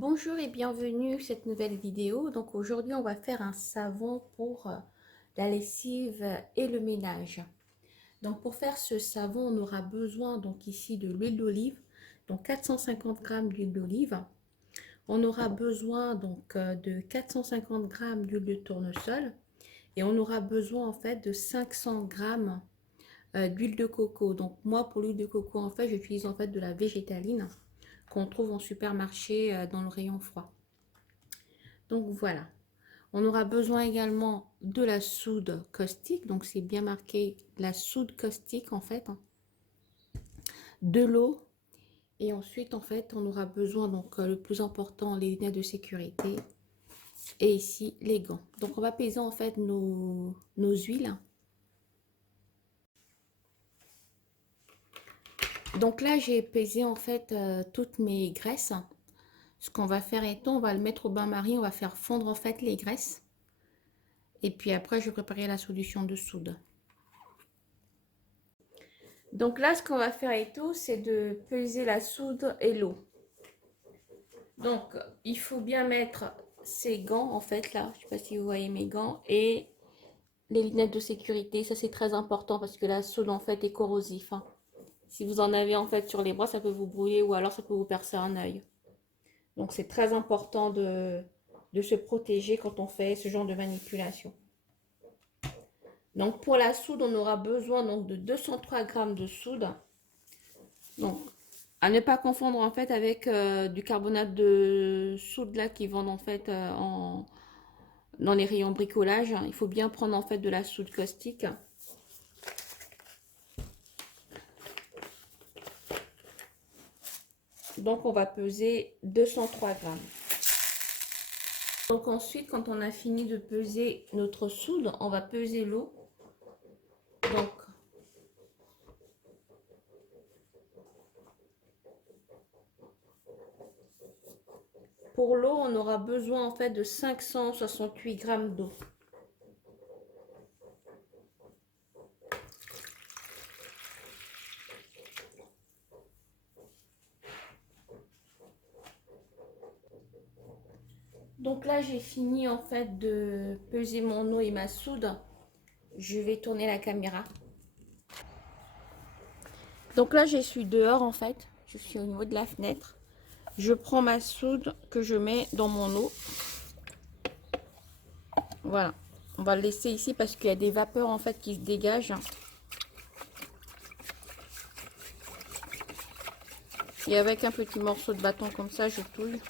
Bonjour et bienvenue à cette nouvelle vidéo. Donc aujourd'hui on va faire un savon pour la lessive et le ménage. Donc pour faire ce savon on aura besoin donc ici de l'huile d'olive, donc 450 g d'huile d'olive. On aura besoin donc de 450 g d'huile de tournesol et on aura besoin en fait de 500 g d'huile de coco. Donc moi pour l'huile de coco en fait j'utilise en fait de la végétaline qu'on trouve en supermarché dans le rayon froid. Donc voilà, on aura besoin également de la soude caustique, donc c'est bien marqué la soude caustique en fait, de l'eau, et ensuite en fait on aura besoin donc le plus important, les lunettes de sécurité, et ici les gants. Donc on va peser en fait nos huiles. Donc là j'ai pesé en fait toutes mes graisses. Ce qu'on va faire est on va le mettre au bain-marie, on va faire fondre en fait les graisses. Et puis après je vais préparer la solution de soude. Donc là, ce qu'on va faire et tout, c'est de peser la soude et l'eau. Donc, il faut bien mettre ces gants, en fait, là. Je ne sais pas si vous voyez mes gants. Et les lunettes de sécurité. Ça, c'est très important parce que la soude, en fait, est corrosif. Hein. Si vous en avez, en fait, sur les bras, ça peut vous brûler ou alors ça peut vous percer un œil. Donc, c'est très important de se protéger quand on fait ce genre de manipulation. Donc, pour la soude, on aura besoin donc, de 203 g de soude. Donc, à ne pas confondre en fait avec du carbonate de soude là qui vendent en fait dans les rayons bricolage. Il faut bien prendre en fait de la soude caustique. Donc on va peser 203 g. Donc ensuite quand on a fini de peser notre soude, on va peser l'eau. Donc pour l'eau, on aura besoin en fait de 568 g d'eau. Donc là, j'ai fini en fait de peser mon eau et ma soude. Je vais tourner la caméra. Donc là, je suis dehors en fait. Je suis au niveau de la fenêtre. Je prends ma soude que je mets dans mon eau. Voilà. On va le laisser ici parce qu'il y a des vapeurs en fait qui se dégagent. Et avec un petit morceau de bâton comme ça, je touille.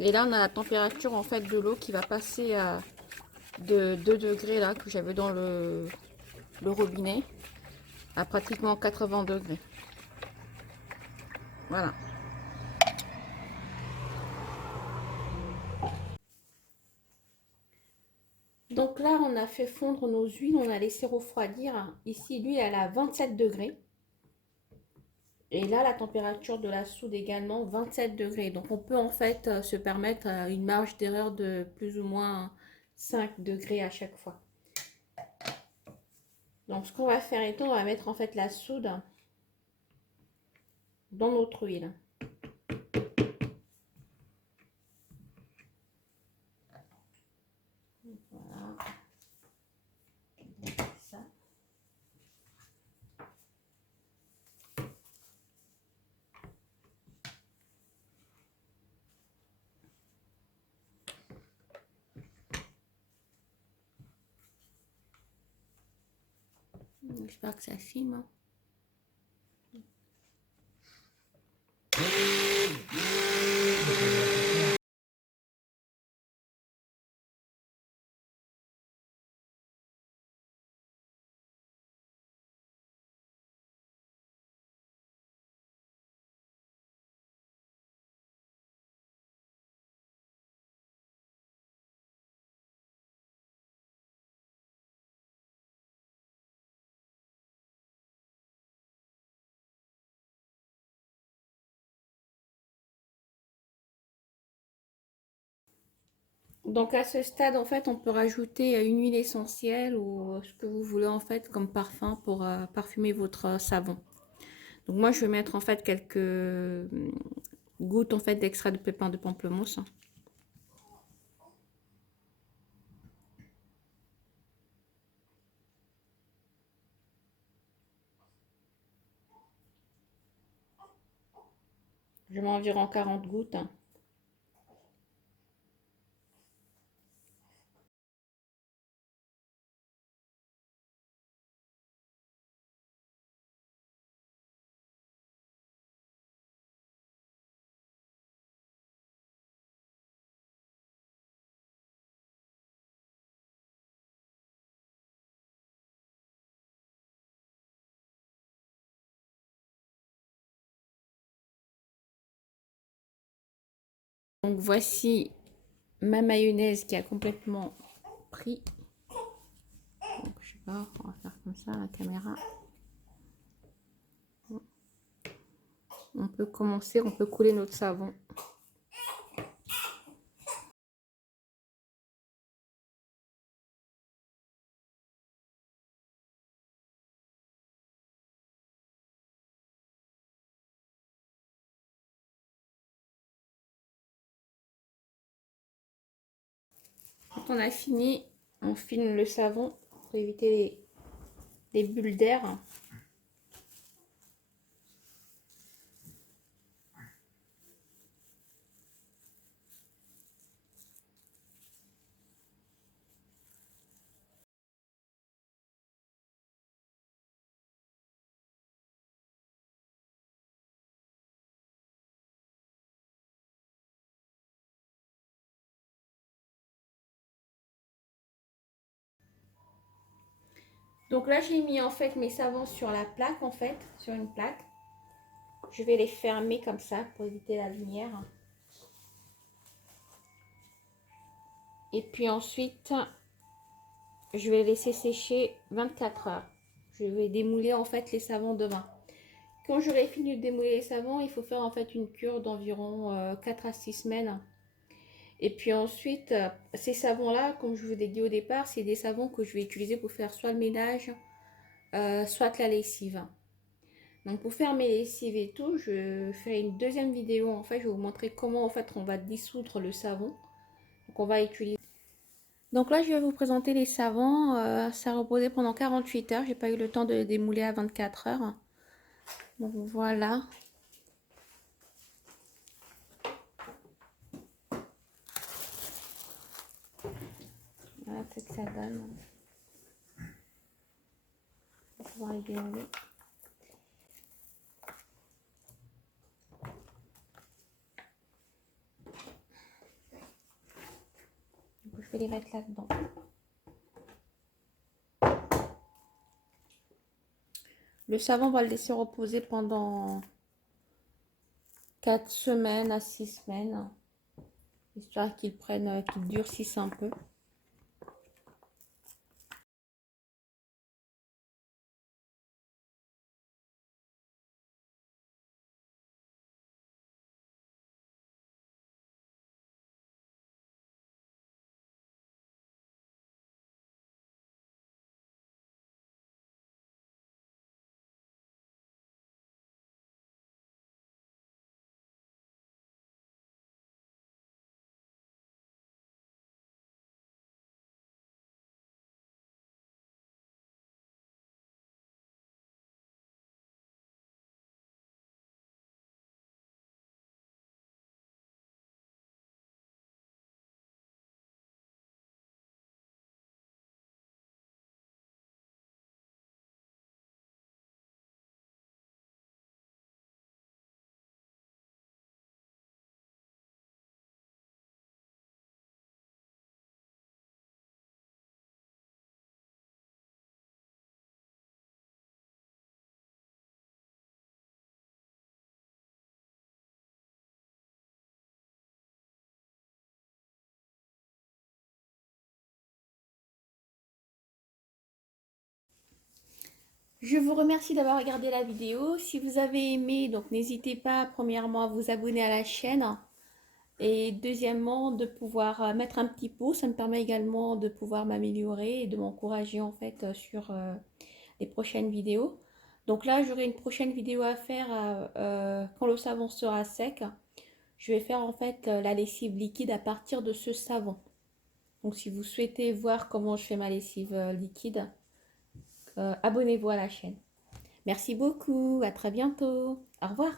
Et là, on a la température en fait de l'eau qui va passer à de 2 degrés là que j'avais dans le robinet à pratiquement 80 degrés. Voilà. Donc là, on a fait fondre nos huiles, on a laissé refroidir. Ici, l'huile, elle a 27 degrés. Et là, la température de la soude également, 27 degrés. Donc, on peut en fait se permettre une marge d'erreur de plus ou moins 5 degrés à chaque fois. Donc, ce qu'on va faire est on va mettre en fait la soude dans notre huile. Voilà. Ça. J'espère que ça filme. Hein. Donc à ce stade, en fait, on peut rajouter une huile essentielle ou ce que vous voulez en fait comme parfum pour parfumer votre savon. Donc moi, je vais mettre en fait gouttes en fait d'extrait de pépins de pamplemousse. Je mets environ 40 gouttes. Donc voici ma mayonnaise qui a complètement pris. Donc je sais pas, on va faire comme ça la caméra. On peut commencer, on peut couler notre savon. Quand on a fini, on filme le savon pour éviter les bulles d'air. Donc là, j'ai mis en fait mes savons sur la plaque, en fait, sur une plaque. Je vais les fermer comme ça pour éviter la lumière. Et puis ensuite, je vais laisser sécher 24 heures. Je vais démouler en fait les savons demain. Quand j'aurai fini de démouler les savons, il faut faire en fait une cure d'environ 4 à 6 semaines. Et puis ensuite, ces savons-là, comme je vous ai dit au départ, c'est des savons que je vais utiliser pour faire soit le ménage, soit la lessive. Donc pour faire mes lessives et tout, je ferai une deuxième vidéo. En fait, je vais vous montrer comment en fait on va dissoudre le savon. Donc on va utiliser. Donc là, je vais vous présenter les savons. Ça a reposé pendant 48 heures. J'ai pas eu le temps de démouler à 24 heures. Donc voilà. Voilà, peut-être que ça donne. On va pouvoir les démouler. Donc, je vais les mettre là-dedans. Le savon, on va le laisser reposer pendant 4 semaines à 6 semaines. Histoire qu'il durcisse un peu. Je vous remercie d'avoir regardé la vidéo. Si vous avez aimé, donc n'hésitez pas premièrement à vous abonner à la chaîne et deuxièmement de pouvoir mettre un petit pouce. Ça me permet également de pouvoir m'améliorer et de m'encourager en fait sur les prochaines vidéos. Donc là, j'aurai une prochaine vidéo à faire quand le savon sera sec Je vais faire en fait la lessive liquide à partir de ce savon. Donc si vous souhaitez voir comment je fais ma lessive liquide, abonnez-vous à la chaîne. Merci beaucoup, à très bientôt. Au revoir.